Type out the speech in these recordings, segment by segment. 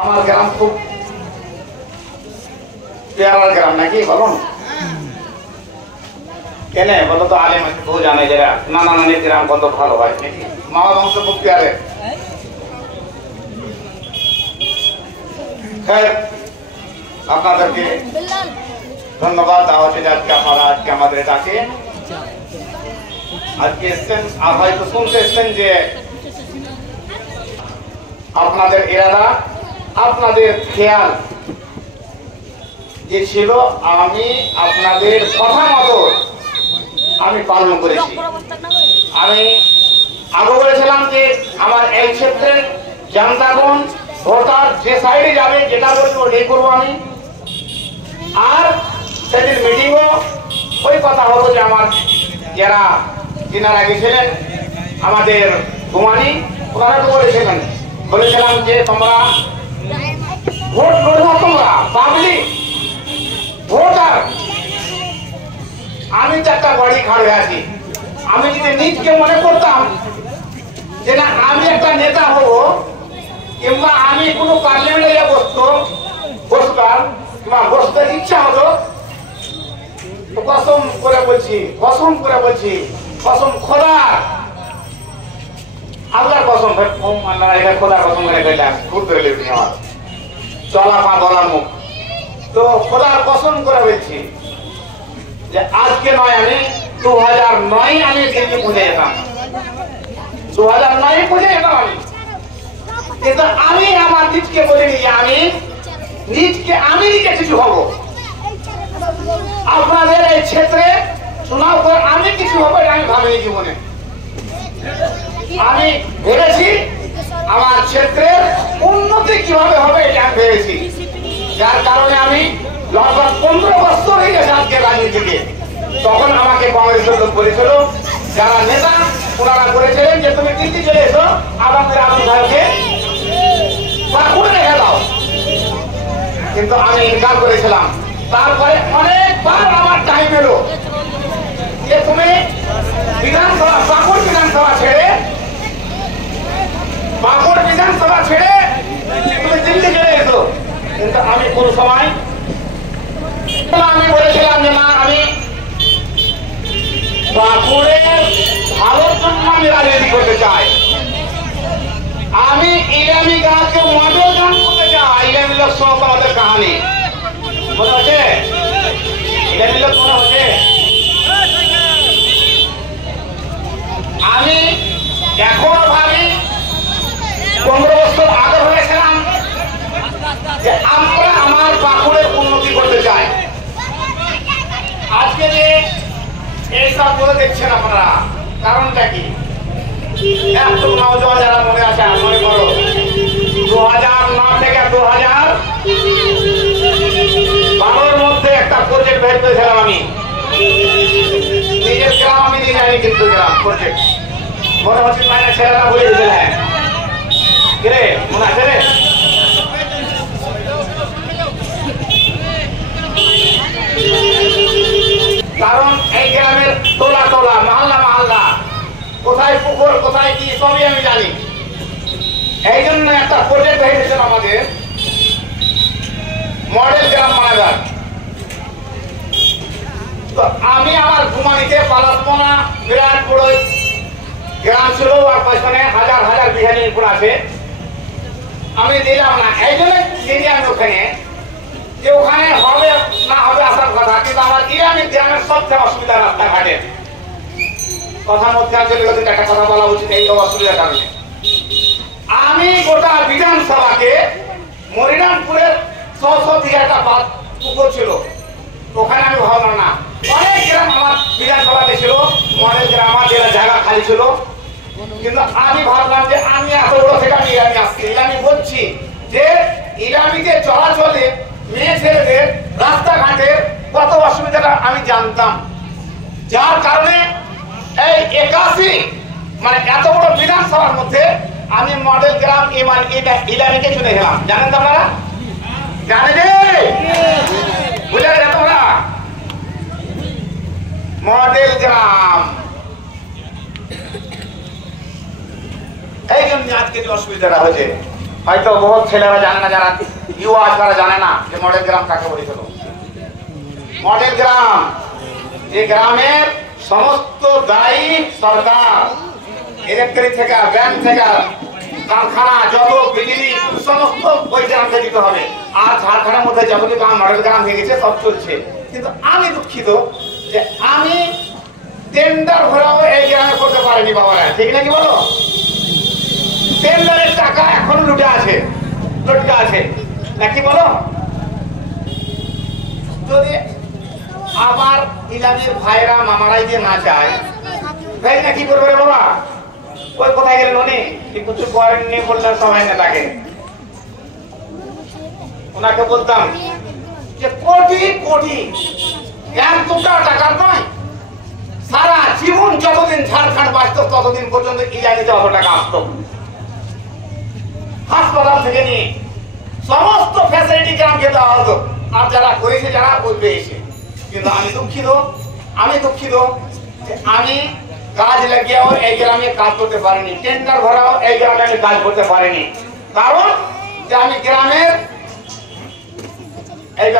আমার গ্রাম খুব পেয়ারার গ্রাম নাকি বলুন কেনে বলো তো আলেম বহু জানে যারা নানা নানির গ্রাম কত ভালো হয় নাকি মামা বংশ খুব পেয়ারে আপনাদেরকে ধন্যবাদ দেওয়া হচ্ছে আজকে আপনারা আজকে আমাদের ডাকে আজকে এসছেন আর হয়তো শুনতে এসছেন যে আপনাদের ইরাদা আপনাদের খেয়াল যে ছিল আমি আপনাদের কথা মতো আমি পালন করেছি। আমি আগে বলেছিলাম যে আমার এই ক্ষেত্রের জনতাগণ ভোটার যে সাইডে যাবে যেটা বলবো ওটাই করবো আমি। আর সেদিন মিটিংও ওই কথা হলো যে আমার যারা যিনারা গেছিলেন আমাদের কুমারী ওনারা তো বলেছিলাম যে তোমরা ভোট করবো তোমরা পাবলিক ভোটার। আমি তো একটা বাড়ি খাড়ে আছি, আমি যদি নিজকে মনে করতাম যে না আমি একটা নেতা হব কিংবা আমি কোনো পার্লামেন্টে বসতাম কিংবা বসতে ইচ্ছা হতো কসম করে বলছি কসম খোদা আল্লাহর কসম খোদা কসম করে গেলাম ঘুরতে লেগেছি আমার চলা পা বলার মুখ তো খোদার কসম করে বলছি যে আজকে নয় আমি 2009 আমি দিল্লি পৌঁছে যেতাম 2009 পৌঁছে যেতাম আমি। কিন্তু আমি আমার নিজকে বলিনি যে আমি নিজে কিছু হব। আপনাদের এই ক্ষেত্রে চুনাव করে আমি কিছু হবে আমি ভাবিনি জীবনে। আমি ভেবেছি আমার ক্ষেত্রের উন্নতি কিভাবে হবে এটা আমি ভেবেছি, যার কারণে আমি লগভগ 15 বছর হয়ে গেছে আজকে রাজনীতিতে। তখন আমাকে কংগ্রেসের লোক বলেছিল যারা নেতা ওনারা বলেছিলেন যে তুমি দিল্লি চলে এসো আমাদের আমি ভাইকে পাকুড়ে রেখে দাও, কিন্তু আমি ইনকার করেছিলাম। তারপরে অনেকবার আমার টাইম এলো যে তুমি বিধানসভা পাকুড় বিধানসভা ছেড়ে তুমি দিল্লি চলে এসো, কিন্তু আমি কোন সময় আমি বলেছিলাম যে না আমি বাঁকুড়ের ভালোর জন্য আমি রাজনীতি করতে চাই। আমি ইলামি গাঁকে মডেল গান করতে চাই। ইলামি লোক সব আমাদের কাহানি মনে হচ্ছে, ইলামি লোক মনে হচ্ছে। আমি এখনো ভাবি 15 বছর আগে হয়েছিলাম যে আমরা আমার বাঁকুড়ের উন্নতি করতে চাই। আজকে যে এইসব করে দেখছেন আপনারা কারণটা কি? একটু নওজোয়ান যারা মনে আছে মনে করো 2009 থেকে 2012 মধ্যে একটা প্রজেক্ট বের করেছিলাম আমি নিজের গ্রাম, আমি নিয়ে যাইনি কিন্তু গ্রাম প্রজেক্ট মনে হচ্ছে মানে ছেলেরা বলে দিয়েছিল হ্যাঁ কিরে মনে আছে রে? কারণ এই গ্রামের তোলা মহল্লা কোথায় পুকুর কোথায় কি সবই আমি জানি। এই জন্য একটা প্রজেক্ট হয়েছিল আমাদের মডেল গ্রাম বানাবার। তো আমি আমার ঘুমানিতে পালাসমোনা বিরাট বড় গ্রাম ছিল আর পেছনে হাজার বিহারির উপর আছে, আমি দিলাম না। এই জন্য দিদি আমি ওখানে যে ওখানে হবে না হবে আসার কথা, কিন্তু আমার ইরানি গ্রামের সবচেয়ে অসুবিধা রাস্তাঘাটের কথা মধ্যে আছে একটা কথা বলা উচিত। এই অসুবিধার কারণে আমি গোটা বিধানসভাকে মরিরামপুরের 100 বিঘা একটা পুকুর ছিল ওখানে আমি ভাবলাম না। অনেক গ্রাম আমার বিধানসভাতে ছিল, মডেল গ্রাম আমার জায়গা খালি ছিল, কিন্তু আমি ভাবলাম যে আমি এত বড় থেকে আমি ইরানি আসছি। আমি বলছি যে ইরানিতে চলাচলে মেয়ে ছেলেদের রাস্তাঘাটের কত অসুবিধাটা আমি জানতাম, যার কারণে এই 81 মানে এত বড় বিধানসভার মধ্যে আমি মডেল গ্রাম ইলামিকে চলে গেলাম। জানেন তো আপনারা? জানেন বুঝে গেছে তোমরা? মডেল গ্রাম এই জন্য আজকে যে অসুবিধাটা হয়েছে হয়তো বহুত ছেলেরা জানে না, যারা ইউয়া তারা জানে না যে মডেল গ্রাম কাকে বলেছিল। মডেল গ্রাম যে গ্রামের সমস্ত দায়ী সরকার, ইলেকট্রিক থেকে, ব্যাংক থেকে, কারখানা, যত বিজলি সমস্ত ওই গ্রামকে দিতে হবে। আর ঝাড়খণ্ডের মধ্যে যত কিছু মডেল গ্রাম হয়ে গেছে সব চলছে। কিন্তু আমি দুঃখিত যে আমি টেন্ডার ভরাও এই গ্রামে করতে পারিনি বাবারা, ঠিক নাকি বলো? টেন্ডারের টাকা এখন লুটে আছে, লটকা আছে নাকি বলো? যদি আবার ইলামের ভাইরা মামারাই যে না চায়, তাই না কি করবে রে বাবা? ওই কোথায় গেলেন উনি? কিছু করেননি বললে সবাই না তাকে। ওনাকে বলতাম যে কোটি কোটি, এক দুটা টাকার নয়, সারা জীবন যতদিন ঝাড়খণ্ড বাঁচত ততদিন পর্যন্ত ইলামে যত টাকা আসতো, হাসপাতাল থেকে নিয়ে সমস্ত ফ্যাসিলিটি গ্রামকে দেওয়া হতো। আর যারা করেছে, যারা ওই পেয়েছে। কিন্তু আমি দুঃখিত যে আমি কাজ লাগিয়েও এই গ্রামে কাজ করতে পারিনি, টেন্ডার ভরাও এই গ্রামে আমি কাজ করতে পারিনি। কারণ যে আমি গ্রামের এই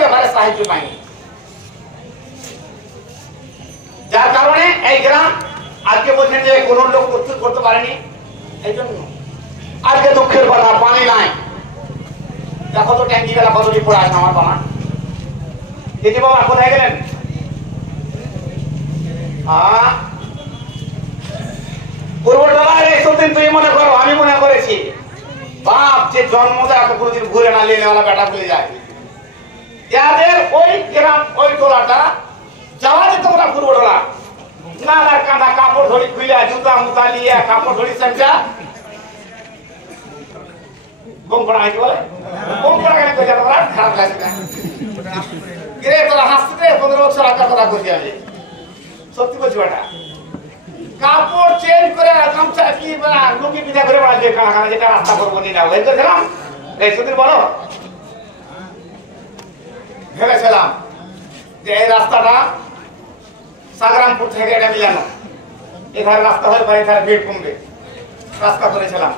ব্যাপারে সাহায্য পাইনি, যার কারণে এই গ্রাম আজকে বলছেন যে কোন লোক প্রস্তুত করতে পারেনি। এই জন্য আজকে দুঃখের কথা, পানি নাই। দেখো তো ট্যাঙ্কি বেলা কতটি পড়ে আছে আমার পানা। দিদি বাবা কোথায় গেলেন? পূর্বতলার এইসব দিন তুই মনে করো, আমি মনে করেছি বাপ যে জন্ম দেয় কোনোদিন ঘুরে না, লেনেওয়ালা বেটা ভুলে যায়। যাদের ওই গ্রাম ওই টোলাটা যাওয়া যেত ওরা পূর্বতলা, নানা কাঁদা কাপড় ধরি খুলে, জুতা মুতা নিয়ে কাপড় ধরি সেটা বোম পড়া হয়েছে বলে, বোম পড়া কেন কইছে তোরা? খারাপ লাগছে না রে তোরা? হাসতে 15 বছর আগের কথা কইছি আমি, সত্যি বলছি বেটা। কাপড় চেঞ্জ করে গামছা কি বলা লুঙ্গি পিঠা করে বাজে কানা যেটা রাস্তা করবো নি না ওই তো গেলাম। এই সুদিন বলো, ভেবেছিলাম যে এই রাস্তাটা সাগরামপুর থেকে এটা মিলানো, এখানে রাস্তা হয়ে পারে, এখানে ভিড় কমবে, রাস্তা করেছিলাম।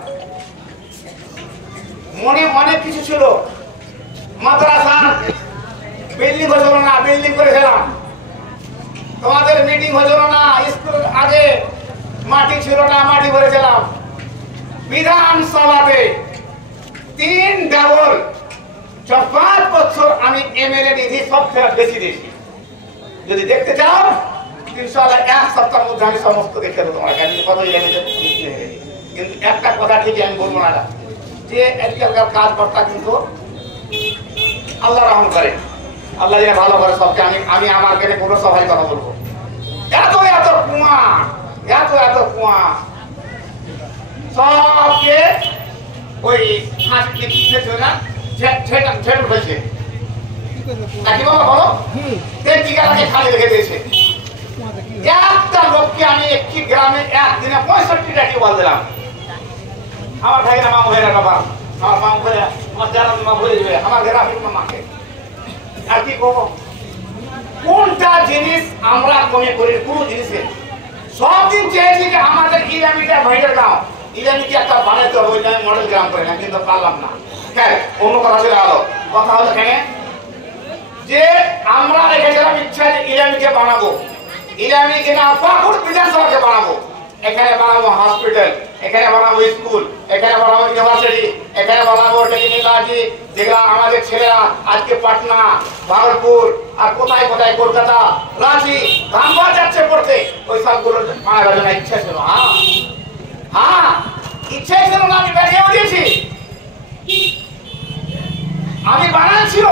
মনে অনেক কিছু ছিল, মাদ্রাসা বিল্ডিং হচ্ছিল না, বিল্ডিং করেছিলাম। তোমাদের মিটিং হচ্ছিল না, স্কুল আগে মাটি ছিল না, মাটি করেছিলাম। বিধানসভাতে 3 ডাবল 5 বছর আমি এমএলএ নিধি সব ফেরত বেশি দিয়েছি। যদি দেখতে চাও ইনশাআল্লাহ 1 সপ্তাহের মধ্যে আমি সমস্ত দেখে দেবো তোমার কাছে কত জেনেছে। কিন্তু একটা কথা ঠিকই আমি বলবো না যে আজকালকার কাজকর্তা কিন্তু আল্লাহ রহম করে, আল্লাহ যে ভালো করে সবকে। আমি আমার কাছে কোনো সবাই কথা বলবো, এত এত কুয়া, এত এত কুয়া, সবকে ওই হাসি লিখছে না, ছেড়ে উঠেছে নাকি বাবা বলো? টিকাটাকে খালি রেখে দিয়েছে। একটা লোককে আমি একটি গ্রামে একদিনে 65টা টিউবওয়েল দিলাম। আমার ভাই না মামু ভাইরা বাবা, আমার মামু ভাইরা, আমার যারা মা ভুলে যাবে, আমার গ্রামের মামাকে আর কি করবো? কোনটা জিনিস আমরা কমে করি? কোনো জিনিসে সব দিন চেয়েছি যে আমাদের ইলামিটা ভাইয়ের গাঁও, ইলামিকে একটা বানাইতে হবে, ওই আমি মডেল গ্রাম করে না, কিন্তু পারলাম না। হ্যাঁ, অন্য কথা চলে গেল। কথা হলো এখানে যে আমরা রেখেছিলাম ইচ্ছা যে ইলামিকে বানাবো, ইলামিকে না পাকুড় বিধানসভাকে বানাবো। এখানে বানাবো হসপিটাল, এখানে বানাবো স্কুল, এখানে বানাবো ইউনিভার্সিটি, এখানে বানাবো টেকনিক্যাল, যেগুলো আমাদের ছেলেরা আজকে পাটনা, ভাগলপুর আর কোথায় কোথায় কলকাতা, রাঁচি, ধানবাদ যাচ্ছে পড়তে, ওই সবগুলো বানাবার জন্য ইচ্ছা ছিল। হ্যাঁ ইচ্ছা ছিল না, আমি বেরিয়ে দিয়েছি, আমি বানাচ্ছিল।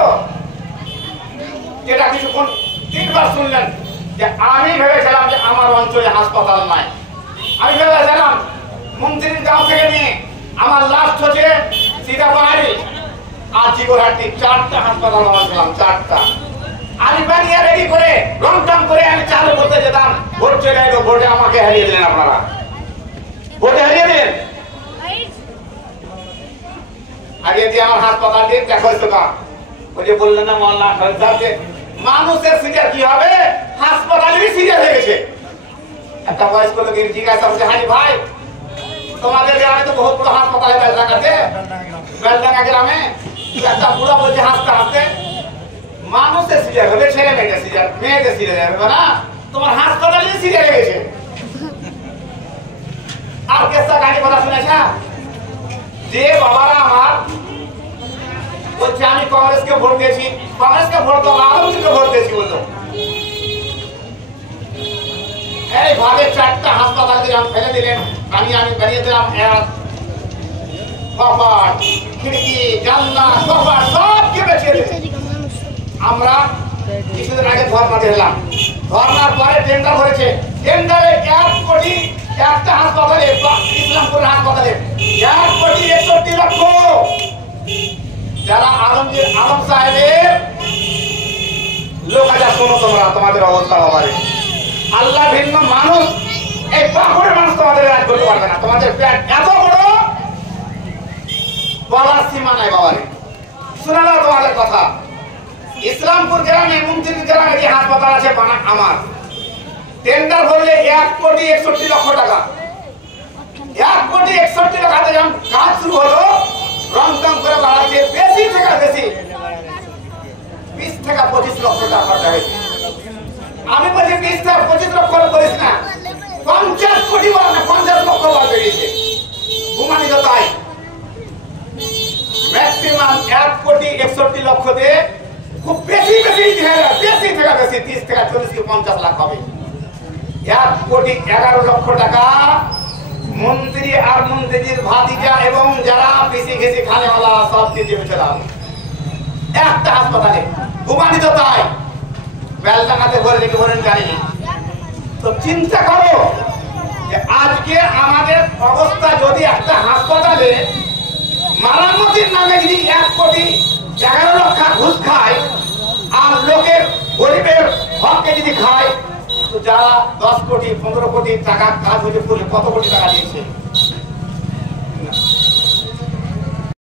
যেটা কিছুক্ষণ 3 বার শুনলেন যে আমি ভেবেছিলাম যে আমার অঞ্চলে হাসপাতাল নাই। আমি ভেবেছিলাম মন্ত্রীর গাঁও থেকে নিয়ে আমার লাস্ট হচ্ছে সীতাপাহাড়ি আর জিগোরহাটি, 4টা হাসপাতাল বানাচ্ছিলাম, 4টা। আমি বানিয়ে রেডি করে লং টার্ম করে আমি চালু করতে যেতাম। ভোট চলে এলো, ভোটে আমাকে হারিয়ে দিলেন আপনারা, ভোটে হারিয়ে দিলেন। হারিয়ে দিয়ে আমার হাসপাতাল দিয়ে দেখা হয়েছে না, ওই যে বললেন না মহল্লা মানুষের সিজার কি হবে, হাসপাতালেরই সিজার হয়ে গেছে। একটা বয়স্ক লোকের জিজ্ঞাসা করছে, হাজি ভাই তোমাদের গ্রামে তো বহুত বড় হাসপাতাল है বেলডাঙ্গাতে বেলডাঙ্গা গ্রামে একটা বুড়া বলছে হাসতে হাসতে মানুষের সিরিয়াল হবে ছেলে মেয়েদের সিরিয়াল মেয়েদের সিরিয়াল হবে না তোমার হাসপাতালে সিরিয়াল গেছে আর কেসটা গাড়ি কথা শুনেছ যে বাবারা আমার বলছে আমি কংগ্রেসকে ভোট দিয়েছি কংগ্রেসকে ভোট তো আওয়ামীকে ভোট দিয়েছি বললো এই ভাবে চারটা হাসপাতাল দিলাম ফেলে দিলেন আমি বানিয়ে দিলাম কপাট খিড়কি জানলা কপাট সব কে বেঁচে দিলেন আমরা কিছুদিন আগে ধর্ণা দিলাম ধর্ণার পরে টেন্ডার হয়েছে টেন্ডারে 1 কোটি একটা হাসপাতালে ইসলামপুর হাসপাতালে 1 কোটি 61 লক্ষ যারা আলম সাহেবের লোক আজ শোনো তোমরা তোমাদের অবস্থা বাবারে আল্লাহ ভিন্ন মানুষ এই পাহাড়ের মানুষ তোমাদের রাজ করতে পারবে না তোমাদের পেট এত বড় বলার সীমা নাই বাবারে শোনালা তোমাদের কথা ইসলামপুর গ্রামে 29 গ্রামে যে হাসপাতাল আছে বানা আমার টেন্ডার হলে 1 কোটি 61 লক্ষ টাকা 1 কোটি 61 লক্ষ টাকা যখন কাজ শুরু হলো রংটং করে বাড়াচ্ছে বেশি থেকে বেশি 20 থেকে 25 লক্ষ টাকা খরচা হয়েছে আমি বলছি 20 থেকে 25 লক্ষ করিস না 50 কোটি বলা না 50 লক্ষ বার বেরিয়েছে প্রমাণিত তাই ম্যাক্সিমাম 1 কোটি 61 লক্ষ দিয়ে খুব বেশি বেশি বেশি থেকে বেশি 30 থেকে 40 কি 50 লাখ হবে 1 কোটি 11 লক্ষ টাকা মন্ত্রী আর মন্ত্রীর ভাতিজা এবং যারা পিসি ঘেসি খানেওয়ালা সব দিয়ে চলাম একটা হাসপাতালে প্রমাণিত তাই বেলডাঙ্গাতে বলে রেখে বলেন জানি তো চিন্তা করো যে আজকে আমাদের অবস্থা যদি একটা হাসপাতালে মারামতির নামে যদি 1 কোটি 11 লক্ষ ঘুষ খায় আর লোকের গরিবের হককে যদি খায় তো যারা 10 কোটি 15 কোটি টাকা কাজ হতে কত কোটি টাকা দিয়েছে